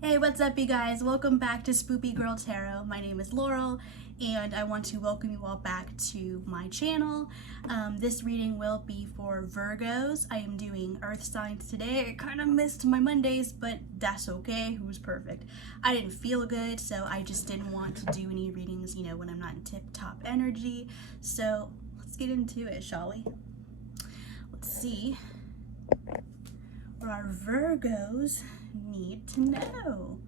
Hey, what's up, you guys? Welcome back to Spoopy Girl Tarot. My name is Laurel, and I want to welcome you all back to my channel. This reading will be for Virgos. I am doing Earth signs today. I kind of missed my Mondays, but that's okay. Who's perfect? I didn't feel good, so I just didn't want to do any readings, when I'm not in tip-top energy. So let's get into it, shall we? Let's see what our Virgos need to know.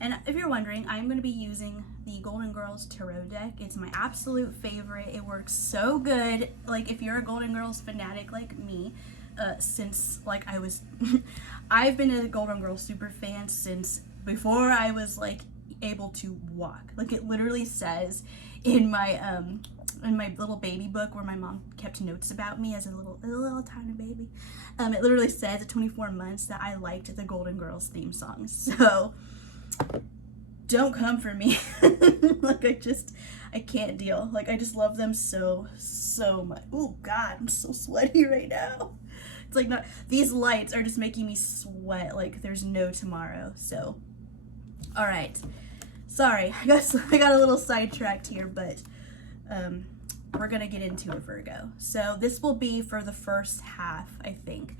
And if you're wondering, I'm going to be using the Golden Girls Tarot deck. It's my absolute favorite. It works so good. Like, if you're a Golden Girls fanatic like me, since like I was I've been a Golden Girls super fan since before I was like able to walk. Like, it literally says in my little baby book where my mom kept notes about me as a little tiny baby, it literally says at 24 months that I liked the Golden Girls theme song. So don't come for me. Like, I can't deal. Like, I just love them so much. Oh God, I'm so sweaty right now. It's like, not, these lights are just making me sweat like there's no tomorrow. So all right, sorry, I got a little sidetracked here, but we're gonna get into a Virgo. So this will be for the first half, I think,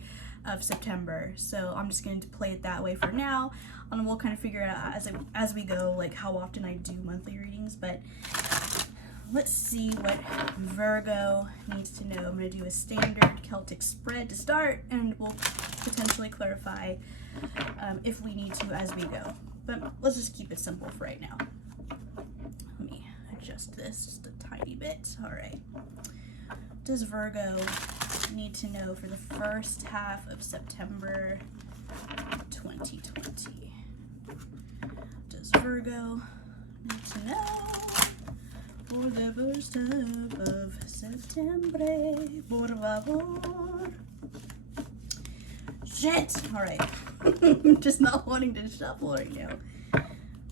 of September. So I'm just going to play it that way for now, and we'll kind of figure it out as we go, like how often I do monthly readings. But let's see what Virgo needs to know. I'm gonna do a standard Celtic spread to start, and we'll potentially clarify if we need to as we go. But let's just keep it simple for right now. Let me adjust this just a tiny bit. All right. Does Virgo need to know for the first half of September 2020? Does Virgo need to know for the first half of September? Por favor. Shit! All right. I'm just not wanting to shuffle right now.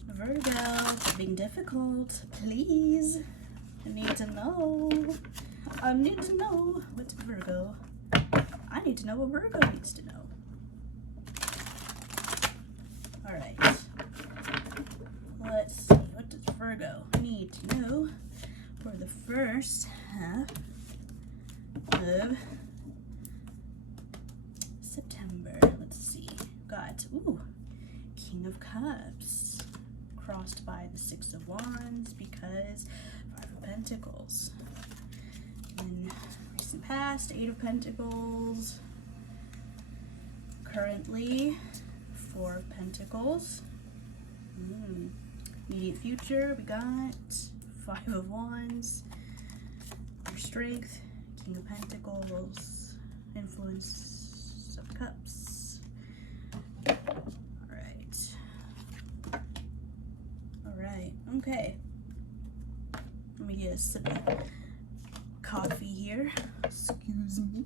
Virgo, it's being difficult. Please. I need to know. I need to know what's Virgo. I need to know what Virgo needs to know. All right. Let's see. What does Virgo need to know for the first half of September? Let's see. Got, King of Cups crossed by the Six of Wands because Five of Pentacles. In recent past, Eight of Pentacles. Currently, Four of Pentacles. Immediate future, we got Five of Wands. Your Strength, King of Pentacles. Influence of Cups. Alright, okay. Let me get a sip of coffee here. Excuse me.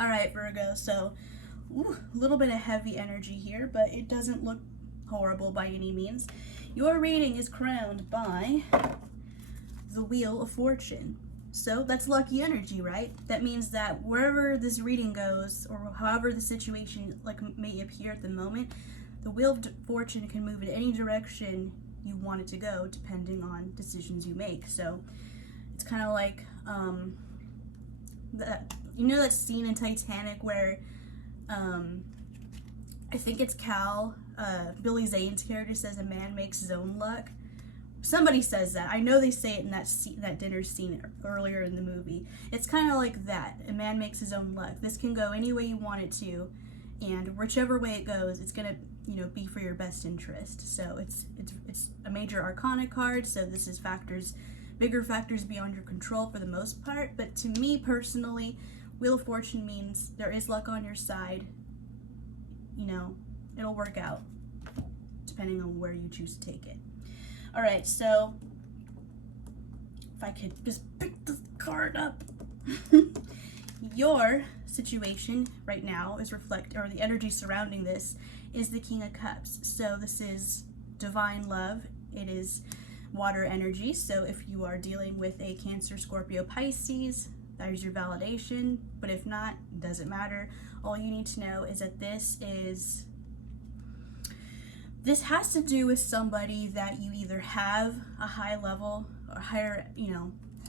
Alright, Virgo, so a little bit of heavy energy here, but it doesn't look horrible by any means. Your reading is crowned by the Wheel of Fortune. So that's lucky energy, right? That means that wherever this reading goes, or however the situation may appear at the moment, the Wheel of Fortune can move in any direction you want it to go, depending on decisions you make. So it's kind of like that scene in Titanic where I think it's Cal, Billy Zane's character says a man makes his own luck. Somebody says that. I know they say it in that dinner scene earlier in the movie. It's kind of like that. A man makes his own luck. This can go any way you want it to, and whichever way it goes, it's gonna, be for your best interest. So it's a major arcana card. So this is bigger factors beyond your control for the most part. But to me personally, Wheel of Fortune means there is luck on your side. It'll work out depending on where you choose to take it. All right, so if I could just pick this card up. Your situation right now is or the energy surrounding this is the King of Cups. So this is divine love. It is water energy. So if you are dealing with a Cancer, Scorpio, Pisces, There's your validation, but if not, it doesn't matter. All you need to know is that this has to do with somebody that you either have a high level or higher,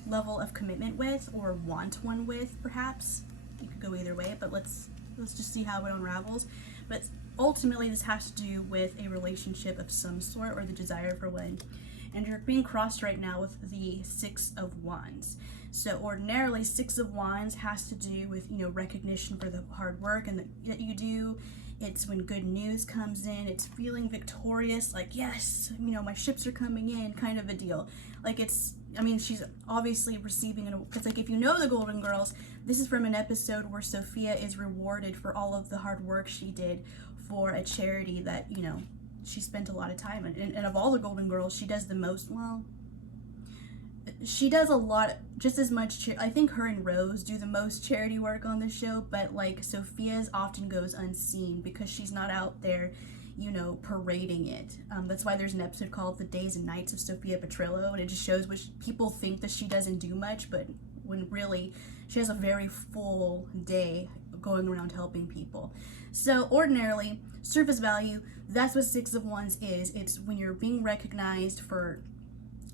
level of commitment with, or want one with, perhaps. You could go either way, but let's just see how it unravels. But ultimately, this has to do with a relationship of some sort, or the desire for one. And you're being crossed right now with the Six of Wands. So ordinarily, Six of Wands has to do with, recognition for the hard work and that you do. It's when good news comes in. It's feeling victorious, like, yes, my ships are coming in, kind of a deal. Like, she's obviously receiving it. It's like, if you know the Golden Girls, this is from an episode where Sophia is rewarded for all of the hard work she did for a charity that, she spent a lot of time in. And of all the Golden Girls, she does the most, she does a lot, just as much, I think her and Rose do the most charity work on the show, but like Sophia's often goes unseen because she's not out there, parading it. That's why there's an episode called The Days and Nights of Sophia Petrillo, and it just shows what people think that she doesn't do much, but when really she has a very full day going around helping people. So ordinarily, surface value, that's what Six of Wands is. It's when you're being recognized for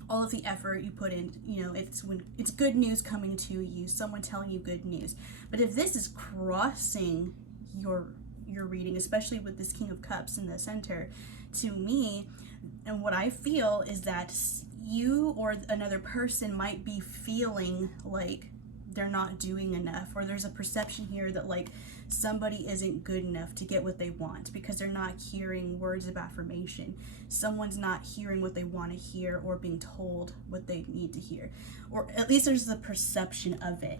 all of the effort you put in. It's when it's good news coming to you, someone telling you good news. But if this is crossing your reading, especially with this King of Cups in the center, to me, and what I feel is that you or another person might be feeling like they're not doing enough, or there's a perception here that like somebody isn't good enough to get what they want because they're not hearing words of affirmation. Someone's not hearing what they want to hear or being told what they need to hear, or at least there's the perception of it.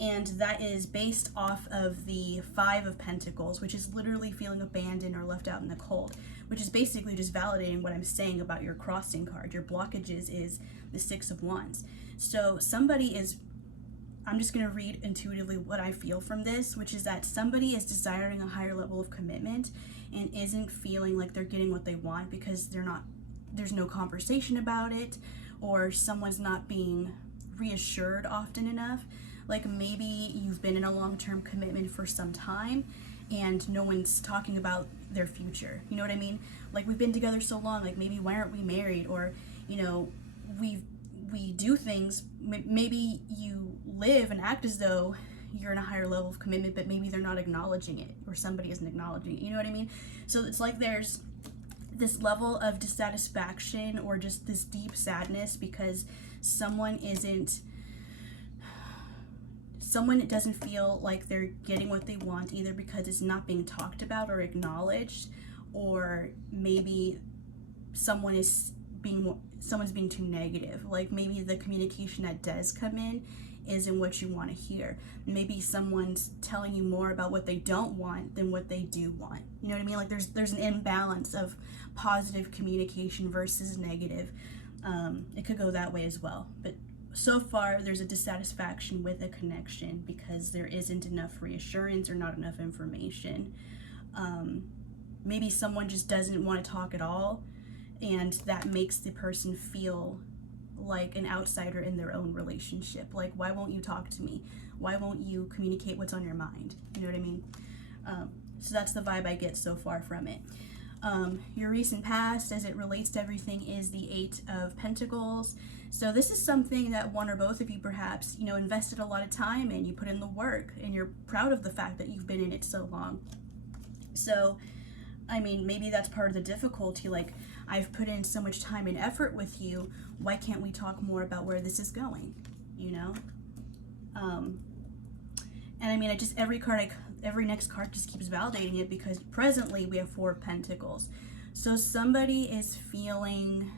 And that is based off of the Five of Pentacles, which is literally feeling abandoned or left out in the cold, which is basically just validating what I'm saying about your crossing card. Your blockages is the Six of Wands. So somebody is, I'm just going to read intuitively what I feel from this, which is that somebody is desiring a higher level of commitment and isn't feeling like they're getting what they want because there's no conversation about it, or someone's not being reassured often enough. Like maybe you've been in a long-term commitment for some time and no one's talking about their future. You know what I mean? Like, we've been together so long, like maybe why aren't we married? Or, we do things, maybe you live and act as though you're in a higher level of commitment, but maybe they're not acknowledging it, or somebody isn't acknowledging it. You know what I mean? So it's like there's this level of dissatisfaction or just this deep sadness because someone doesn't feel like they're getting what they want, either because it's not being talked about or acknowledged, or maybe someone's being too negative. Like maybe the communication that does come in isn't what you want to hear. Maybe someone's telling you more about what they don't want than what they do want. You know what I mean? Like there's an imbalance of positive communication versus negative. It could go that way as well. But so far, there's a dissatisfaction with a connection because there isn't enough reassurance or not enough information. Maybe someone just doesn't want to talk at all, and that makes the person feel like an outsider in their own relationship. Like, why won't you talk to me? Why won't you communicate what's on your mind? You know what I mean? So that's the vibe I get so far from it. Your recent past, as it relates to everything, is the Eight of Pentacles. So this is something that one or both of you perhaps, invested a lot of time in. You put in the work, and you're proud of the fact that you've been in it so long. So, maybe that's part of the difficulty. Like, I've put in so much time and effort with you. Why can't we talk more about where this is going? Every next card just keeps validating it, because presently we have Four of Pentacles. So somebody is feeling,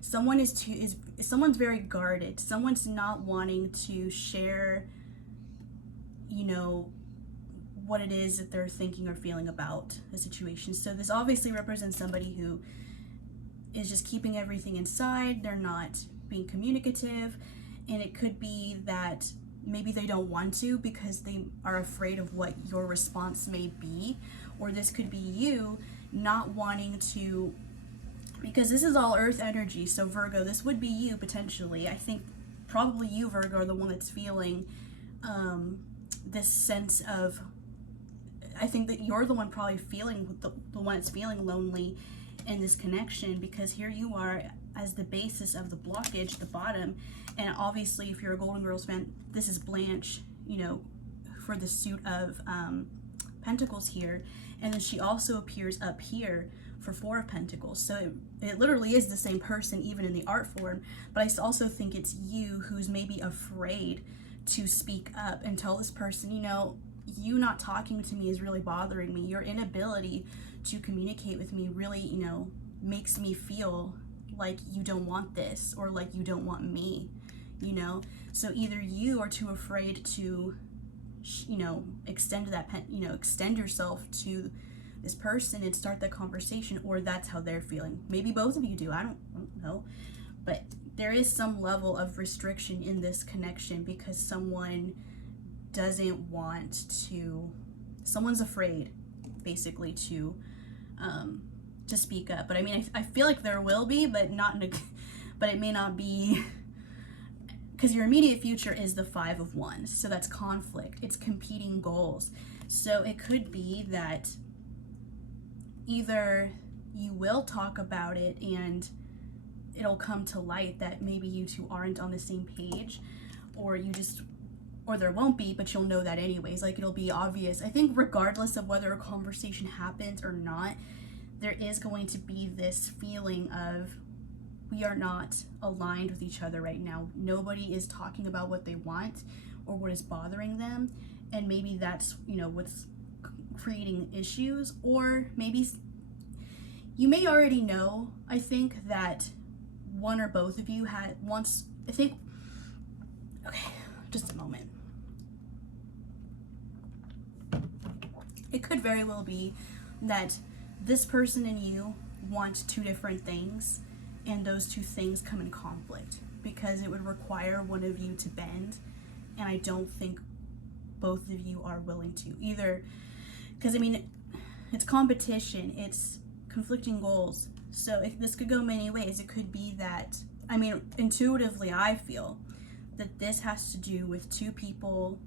someone's very guarded. Someone's not wanting to share, what it is that they're thinking or feeling about the situation. So this obviously represents somebody who is just keeping everything inside. They're not being communicative, and it could be that maybe they don't want to because they are afraid of what your response may be, or this could be you not wanting to, because this is all earth energy. So Virgo, this would be you potentially. I think probably you, Virgo, are the one that's feeling this sense of, I think that you're the one probably feeling, the one that's feeling lonely in this connection, because here you are as the basis of the blockage, the bottom. And obviously, if you're a Golden Girls fan, this is Blanche, you know, for the suit of Pentacles here. And then she also appears up here for Four of Pentacles. So it literally is the same person, even in the art form. But I also think it's you who's maybe afraid to speak up and tell this person, you know, you not talking to me is really bothering me. Your inability to communicate with me really, you know, makes me feel like you don't want this, or like you don't want me, you know? So either you are too afraid to, you know, extend yourself to this person and start that conversation, or that's how they're feeling. Maybe both of you do, I don't know. But there is some level of restriction in this connection because someone doesn't want to, someone's afraid basically to speak up. But I mean, I feel like there will be, but not in a, but it may not be, because your immediate future is the Five of Wands. So that's conflict, it's competing goals. So it could be that either you will talk about it and it'll come to light that maybe you two aren't on the same page, or you just, or there won't be, but you'll know that anyways. Like, it'll be obvious. I think regardless of whether a conversation happens or not, there is going to be this feeling of, we are not aligned with each other right now. Nobody is talking about what they want or what is bothering them. And maybe that's, you know, what's creating issues. Or maybe you may already know, I think, that one or both of you had once, I think, okay, just a moment. It could very well be that this person and you want two different things, and those two things come in conflict because it would require one of you to bend, and I don't think both of you are willing to either, because I mean, it's competition, it's conflicting goals. So this could go many ways. It could be that, I mean, intuitively I feel that this has to do with two people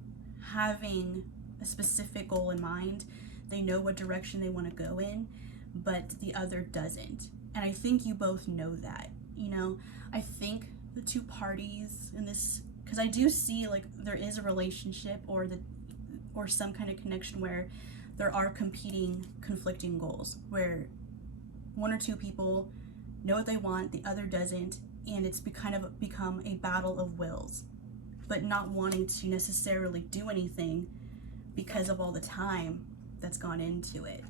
having a specific goal in mind. They know what direction they want to go in, but the other doesn't. And I think you both know that, you know. I think the two parties in this, because I do see like there is a relationship or some kind of connection where there are competing, conflicting goals, where one or two people know what they want, the other doesn't, and it's kind of become a battle of wills, but not wanting to necessarily do anything because of all the time that's gone into it.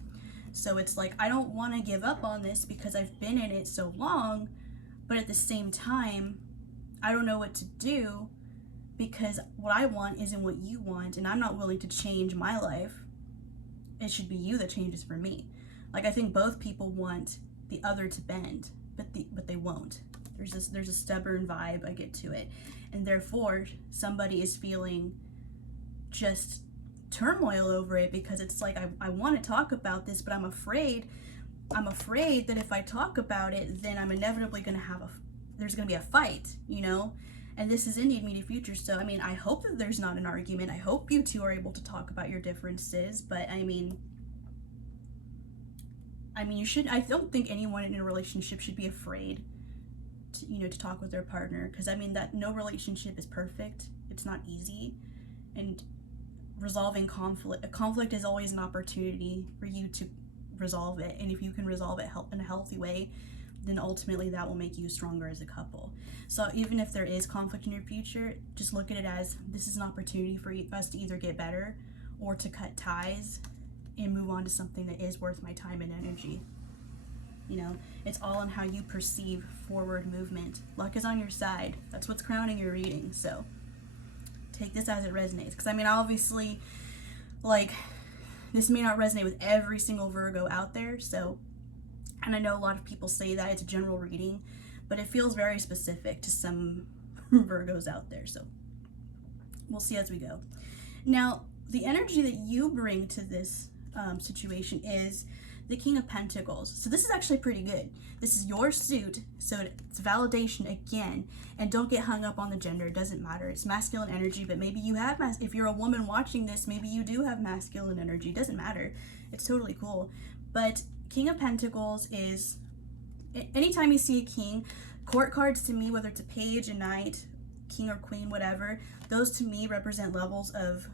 So it's like, I don't want to give up on this because I've been in it so long, but at the same time, I don't know what to do because what I want isn't what you want, and I'm not willing to change my life. It should be you that changes for me. Like, I think both people want the other to bend, but they won't. There's a stubborn vibe I get to it, and therefore somebody is feeling just turmoil over it because it's like, I want to talk about this, but I'm afraid that if I talk about it, then I'm inevitably going to there's going to be a fight, you know. And this is in the immediate future. So I mean, I hope that there's not an argument. I hope you two are able to talk about your differences, but I mean, I don't think anyone in a relationship should be afraid to, you know, to talk with their partner, because I mean, that no relationship is perfect. It's not easy, and resolving conflict is always an opportunity for you to resolve it. And if you can resolve it in a healthy way, then ultimately that will make you stronger as a couple. So even if there is conflict in your future, just look at it as, this is an opportunity for us to either get better or to cut ties and move on to something that is worth my time and energy. You know, it's all on how you perceive forward movement. Luck is on your side. That's what's crowning your reading. So take this as it resonates. Because I mean, obviously, like, this may not resonate with every single Virgo out there. So, and I know a lot of people say that it's a general reading, but it feels very specific to some Virgos out there. So we'll see as we go. Now, the energy that you bring to this situation is the King of Pentacles. So this is actually pretty good. This is your suit, so it's validation again. And don't get hung up on the gender. It doesn't matter. It's masculine energy, but maybe you have, if you're a woman watching this, maybe you do have masculine energy. It doesn't matter. It's totally cool. But King of Pentacles is, anytime you see a king, court cards to me, whether it's a page, a knight, king or queen, whatever, those to me represent levels of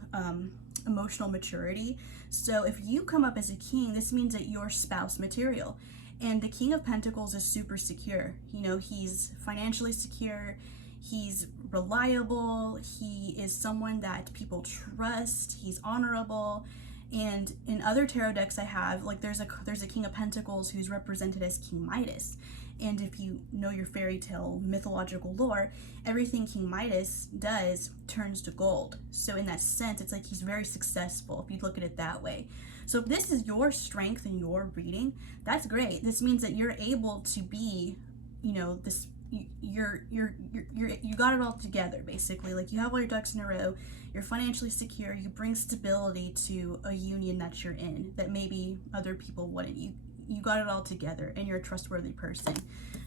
emotional maturity. So if you come up as a king, this means that you're spouse material. And the King of Pentacles is super secure. You know, he's financially secure, he's reliable, he is someone that people trust, he's honorable. And in other tarot decks I have, like there's a King of Pentacles who's represented as King Midas. And if you know your fairy tale mythological lore, everything King Midas does turns to gold. So in that sense, it's like he's very successful if you look at it that way. So if this is your strength in your reading, that's great. This means that you're able to be, you know, this, you got it all together basically. Like you have all your ducks in a row, you're financially secure, you bring stability to a union that you're in that maybe other people wouldn't. You got it all together and you're a trustworthy person.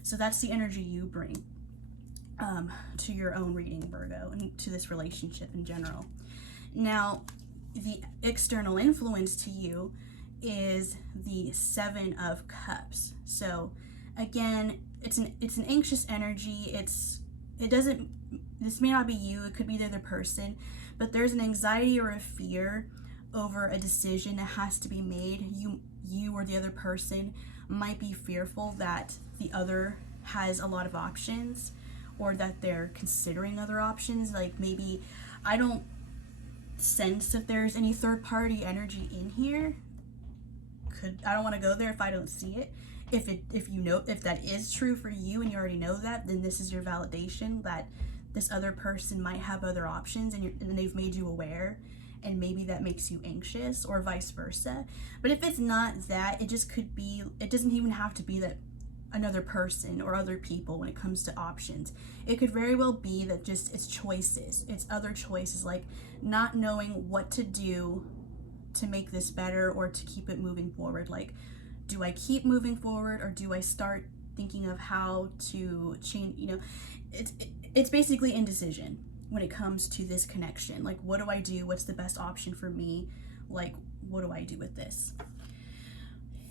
So that's the energy you bring to your own reading, Virgo, and to this relationship in general. Now, the external influence to you is the Seven of Cups. So again, it's an anxious energy. This may not be you, it could be the other person, but there's an anxiety or a fear over a decision that has to be made. You or the other person might be fearful that the other has a lot of options, or that they're considering other options. Like maybe, I don't sense if there's any third party energy in here. I don't want to go there if I don't see it. If that is true for you and you already know that, then this is your validation that this other person might have other options, and they've made you aware, and maybe that makes you anxious, or vice versa. But if it's not that, it just could be, it doesn't even have to be that another person or other people when it comes to options. It could very well be that just it's choices, it's other choices, like not knowing what to do to make this better or to keep it moving forward. Like, do I keep moving forward, or do I start thinking of how to change? You know, it's basically indecision when it comes to this connection. Like, what do I do? What's the best option for me? Like, what do I do with this?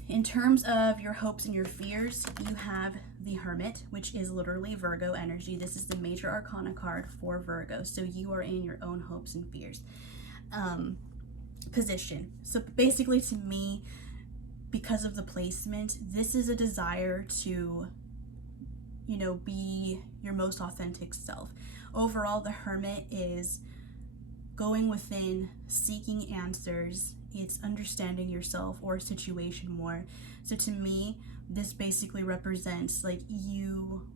In terms of your hopes and your fears, you have the Hermit, which is literally Virgo energy. This is the major arcana card for Virgo. So you are in your own hopes and fears position. So basically, to me, because of the placement, this is a desire to, you know, be your most authentic self. Overall, the Hermit is going within, seeking answers. It's understanding yourself or a situation more. So to me, this basically represents like you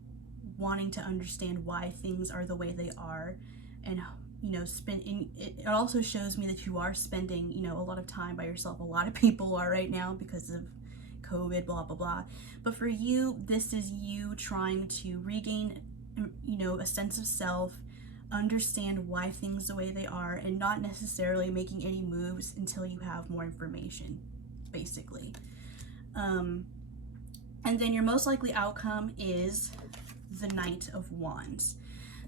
wanting to understand why things are the way they are, and you know, it also shows me that you are spending, you know, a lot of time by yourself. A lot of people are right now because of COVID, blah blah blah. But for you, this is you trying to regain, you know, a sense of self, understand why things the way they are, and not necessarily making any moves until you have more information, basically. And then your most likely outcome is the Knight of Wands.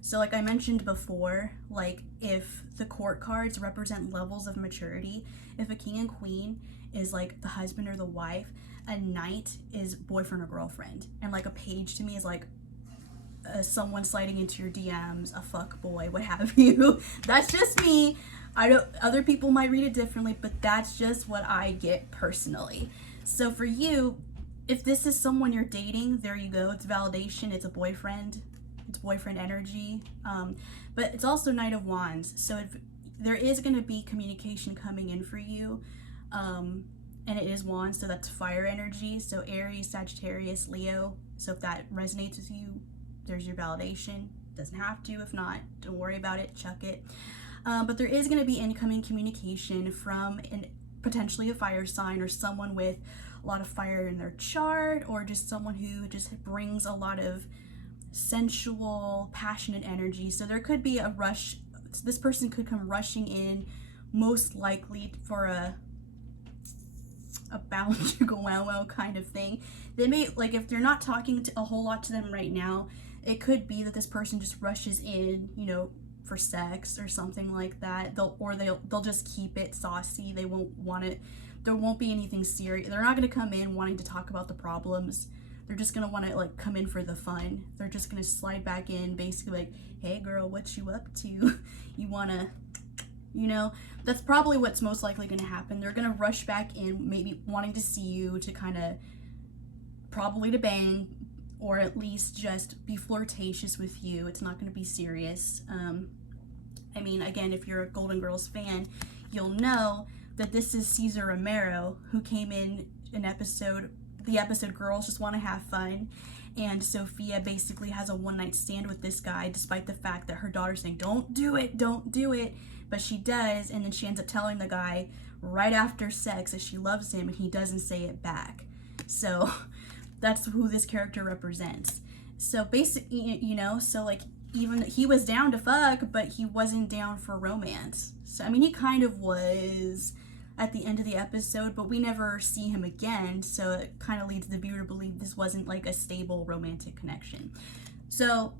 So like I mentioned before, like if the court cards represent levels of maturity, if a king and queen is like the husband or the wife, a knight is boyfriend or girlfriend, and like a page to me is like someone sliding into your DMs, a fuck boy, what have you. That's just me. Other people might read it differently, but that's just what I get personally. So for you, if this is someone you're dating, there you go. It's validation. It's a boyfriend. It's boyfriend energy. But it's also Knight of Wands. So there is going to be communication coming in for you. And it is Wands, so that's fire energy. So Aries, Sagittarius, Leo. So if that resonates with you, there's your validation. Doesn't have to. If not, don't worry about it. Chuck it. But there is going to be incoming communication from potentially a fire sign, or someone with a lot of fire in their chart, or just someone who just brings a lot of sensual, passionate energy. So there could be a rush. This person could come rushing in, most likely for a about to go wow kind of thing. They may, like, if they're not talking a whole lot to them right now, it could be that this person just rushes in, you know, for sex or something like that. They'll just keep it saucy. They won't want it. There won't be anything serious. They're not going to come in wanting to talk about the problems. They're just going to want to, like, come in for the fun. They're just going to slide back in, basically like, hey girl, what you up to? You want to, you know, that's probably what's most likely going to happen. They're going to rush back in, maybe wanting to see you, to kind of, probably to bang, or at least just be flirtatious with you. It's not going to be serious. I mean, again, if you're a Golden Girls fan, you'll know that this is Cesar Romero, who came in the episode Girls Just Want to Have Fun, and Sophia basically has a one-night stand with this guy, despite the fact that her daughter's saying, don't do it, but she does, and then she ends up telling the guy right after sex that she loves him, and he doesn't say it back. So that's who this character represents. So basically, you know, so like, even he was down to fuck, but he wasn't down for romance. So I mean, he kind of was at the end of the episode, but we never see him again, so it kind of leads the viewer to believe this wasn't like a stable romantic connection. So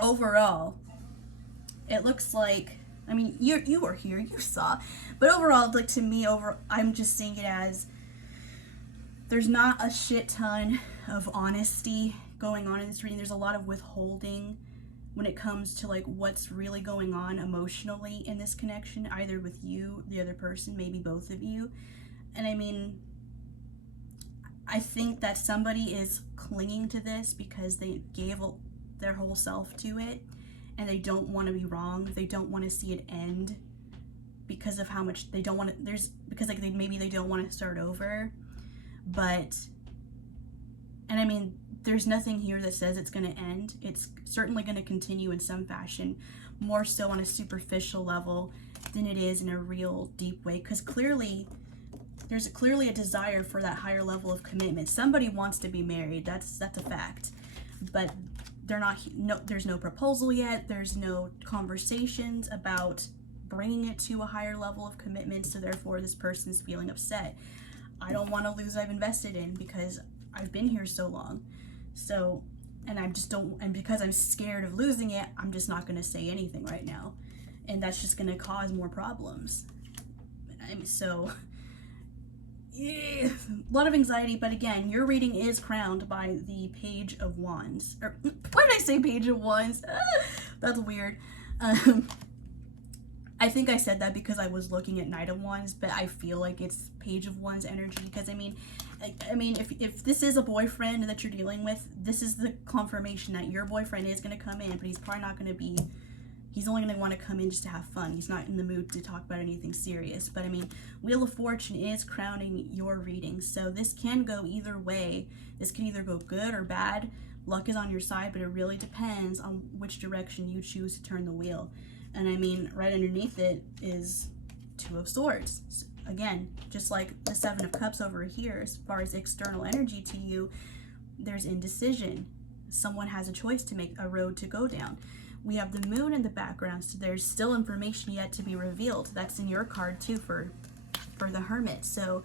overall, it looks like, I mean, you were here, you saw, but overall, like, to me, I'm just seeing it as there's not a shit ton of honesty going on in this reading. There's a lot of withholding when it comes to, like, what's really going on emotionally in this connection, either with you, the other person, maybe both of you. And I mean, I think that somebody is clinging to this because they gave their whole self to it, and they don't want to be wrong. They don't want to see it end because of how much they don't want to, because like maybe they don't want to start over. But, and I mean, there's nothing here that says it's going to end. It's certainly going to continue in some fashion, more so on a superficial level than it is in a real deep way, because there's clearly a desire for that higher level of commitment. Somebody wants to be married, that's a fact, but there's no proposal yet. There's no conversations about bringing it to a higher level of commitment, so therefore this person's feeling upset. I don't want to lose what I've invested in because I've been here so long. So, and because I'm scared of losing it, I'm just not going to say anything right now. And that's just going to cause more problems. I mean, so, yeah, a lot of anxiety, but again, your reading is crowned by the Page of Wands. Or, why did I say Page of Wands? That's weird. I think I said that because I was looking at Knight of Wands, but I feel like it's Page of Wands energy, because I mean, if this is a boyfriend that you're dealing with, this is the confirmation that your boyfriend is going to come in, but he's probably not going to be, he's only going to want to come in just to have fun. He's not in the mood to talk about anything serious. But I mean, Wheel of Fortune is crowning your reading, so this can go either way. This can either go good or bad. Luck is on your side, but it really depends on which direction you choose to turn the wheel. And I mean, right underneath it is Two of Swords. So again, just like the Seven of Cups over here, as far as external energy to you, there's indecision. Someone has a choice to make, a road to go down. We have the Moon in the background, so there's still information yet to be revealed. That's in your card too for the Hermit. So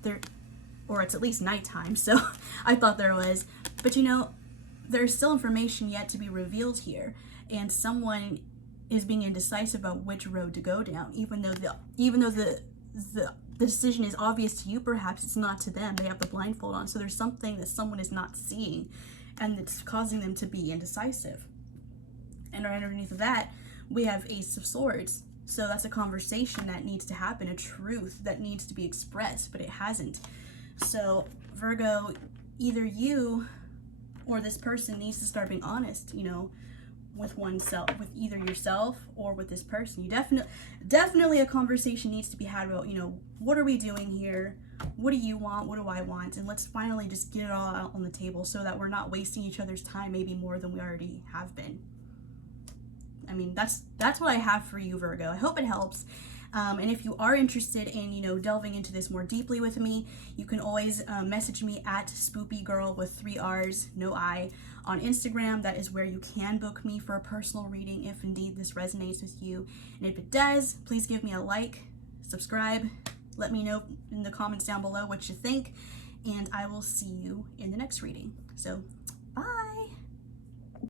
there, or it's at least nighttime, so I thought there was. But you know, there's still information yet to be revealed here, and someone is being indecisive about which road to go down, even though the decision is obvious to you. Perhaps it's not to them. They have the blindfold on, so there's something that someone is not seeing, and it's causing them to be indecisive. And right underneath of that, we have Ace of Swords. So that's a conversation that needs to happen, a truth that needs to be expressed, but it hasn't. So Virgo, either you or this person needs to start being honest, you know, with oneself, with either yourself or with this person. You definitely a conversation needs to be had about, you know, what are we doing here? What do you want? What do I want? And let's finally just get it all out on the table so that we're not wasting each other's time, maybe more than we already have been. I mean, that's what I have for you, Virgo. I hope it helps. And if you are interested in, you know, delving into this more deeply with me, you can always message me at spoopygirl with 3 R's, no I, on Instagram. That is where you can book me for a personal reading if indeed this resonates with you. And if it does, please give me a like, subscribe, Let me know in the comments down below what you think, and I will see you in the next reading. So